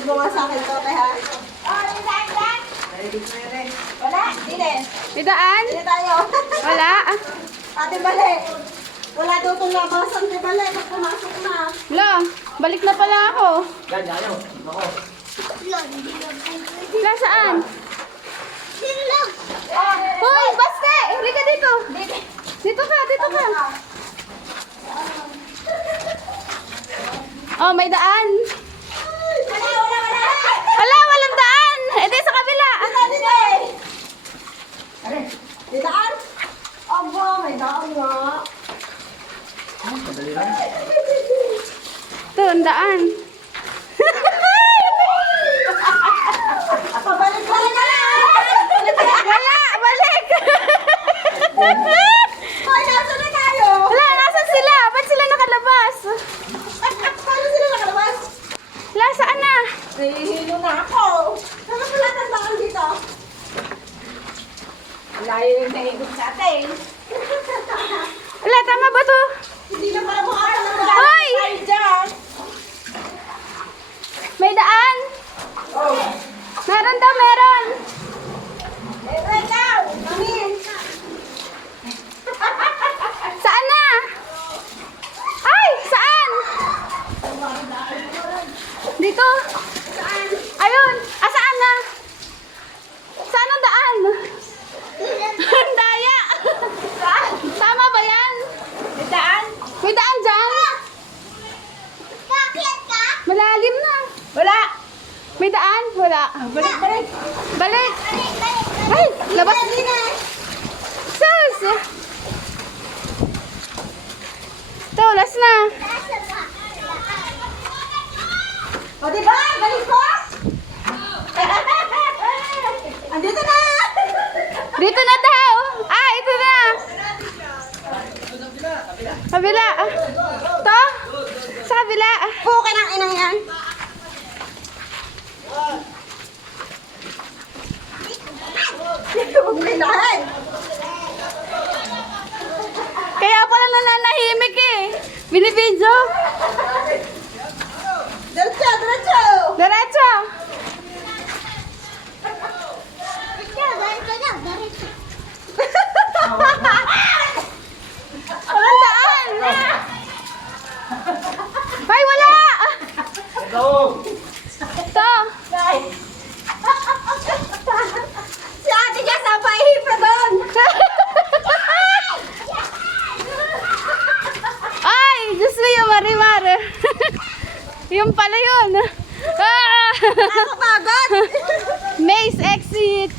Ihatid mo nga sa akin to, te, ha? Wala, hindi. May daan? Hindi tayo. Wala? Ate, bali. Wala daw itong labasan, te, bali. Pag pumasok na. Wala, balik na pala ako. Yan, yan. Ako. Wala, saan? Hoy, baste! Halika dito. Dito ka, dito ka. Oh, may daan. Wala, walang daan. Eh, di sa kabila. May daan? Aba, may daan nga. Madali lang. Ito, ang daan. Pabalik ka na! Wala, balik. Hoy, nasa na tayo? Wala, nasan sila? Ba't sila nakalabas? Paano sila nakalabas? Wala, saan na? Nahihilo na ako. Saan pala tandaan dito? Layo yung nahigot sa atin. Wala, tama ba to? Hindi na pala makakalaman. Hoy! Ay, dyan. May daan? Oh. Meron daw, meron. Right now. Kami. Saan na? Ay, saan? Dito. Ayun. Ah, saan na? Saan ang daan? Ang daya. Tama ba yan? May daan? May daan dyan? Malalim na. Wala. May daan? Wala. Balik, balik. Balik. Ay, labas. Sus. Ito, last na. O, diba? Balik ko. Andito na. Dito na daw. Ah, ito na. Kabila. Ito? Sa kabila. Puka ng inang yan. Huwag may lahat. Kaya pala nananahimik eh. Binibidyo. Diretso, diretso. Diretso. Walang daan. Ay, wala. Go! Ito. Si ate niya sa pa doon. Ay, Diyos mo yung marimar. Yung pala yun. Ah! Nakakapagod. Maze exit.